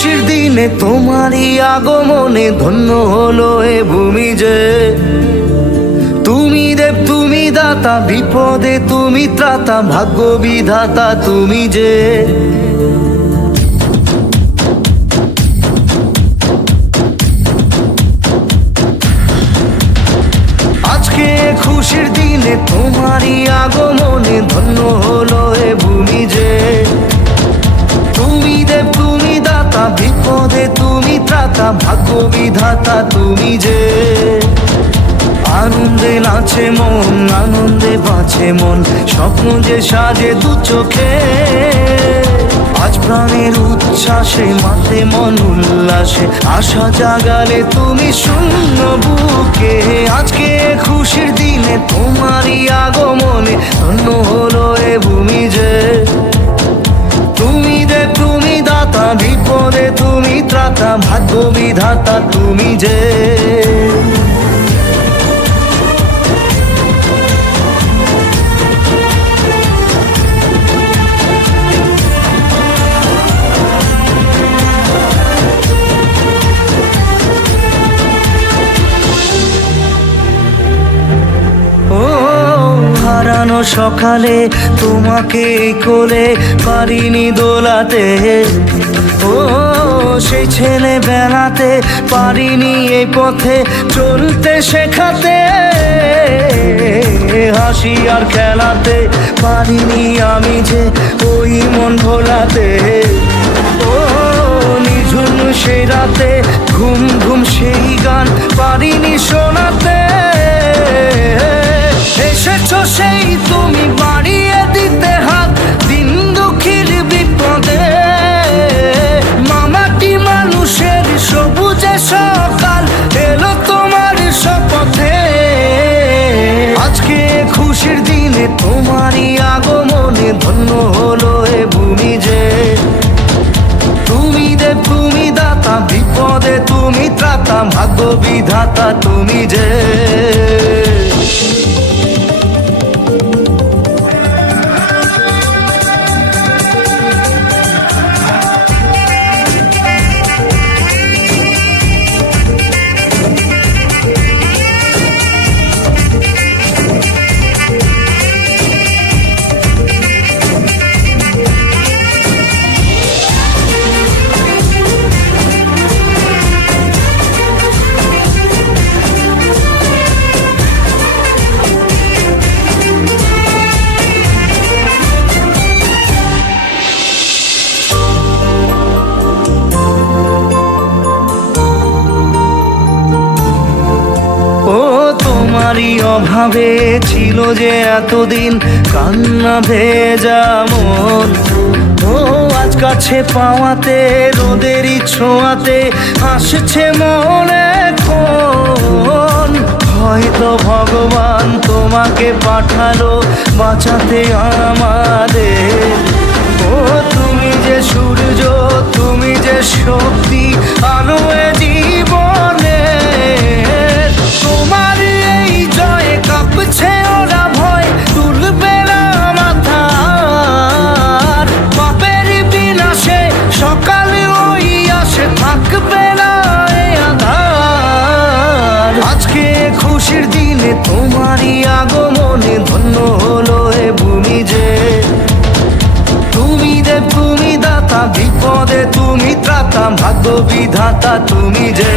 খুশির দিনে তোমারই আগমনে ধন্য হলো এ ভূমি যে। তুমি দেব তুমি দাতা, বিপদে তুমি ত্রাতা, ভাগ্য বিধাতা তুমি যে। আজকে খুশির দিনে তোমারই আগমনে ধন্য হলো এ ভূমি যে। তুমি দেব তুমি দাতা, বিপদে তুমি ত্রাতা, ভাগ্য বিধাতা তুমি যে। আনন্দে নাচে মন, আনন্দে বাঁচে মন, স্বপ্ন যে সাজে দু চোখে। আজ প্রাণের উচ্ছ্বাসে মাতে মন উল্লাসে, আশা জাগালে তুমি শূন্য বুকে। আজকে খুশির দিনে তোমারই আগমনে ধন্য হলো এ ভূমি যে। তুমি দেব তুমি দাতা, বিপদে তুমি ত্রাতা, ভাগ্য বিধাতা তুমি যে। হারানো সকালে তোমাকে কোলে পারিনি দোলাতে, ও সেই ছেলে বেলাতে পারিনি এই পথে চলতে শেখাতে। হাসি আর খেলাতে পারিনি আমি যে ওই মন ভোলাতে। ও নিঝুম সেই রাতে ঘুম ঘুম সেই গান পারিনি শোনাতে। এসেছো সেই তুমি বাড়িয়ে দিতে হাত দিন দুঃখীর বিপদে। মামাটি মানুষের সবুজে সকাল এলো তোমার শপথে। আজকে খুশির দিনে তোমারই আগমনে ধন্য হলো এ ভূমি যে। তুমি দেব তুমি দাতা, বিপদে তুমি ত্রাতা, ভাগ্য বিধাতা তুমি যে। তোমারই অভাবে ছিল যে এতদিন কান্না ভেজা মন। ও আজ কাছে পাওয়াতে রোদেরই ছোঁয়াতে আসছে মনে এখন। হয়তো ভগবান তোমাকে পাঠালো বাঁচাতে আমাদের। ও তুমি যে সূর্য, তুমি যে শক্তি, আলো এ জীবনে। তোমার এই জয় কাঁপছে ওরা ভয়, তুলবে না মাথার। পাপের বিনাশে সকালে ওই আসে, থাকবে না এ আধার। আজকে খুশির দিনে তোমারই আগমনে ধন্য হলো এ ভূমি যে। তুমি দেব তুমি দাতা, বিপদে তুমি ত্রাতা, ভাগ্য বিধাতা তুমি যে।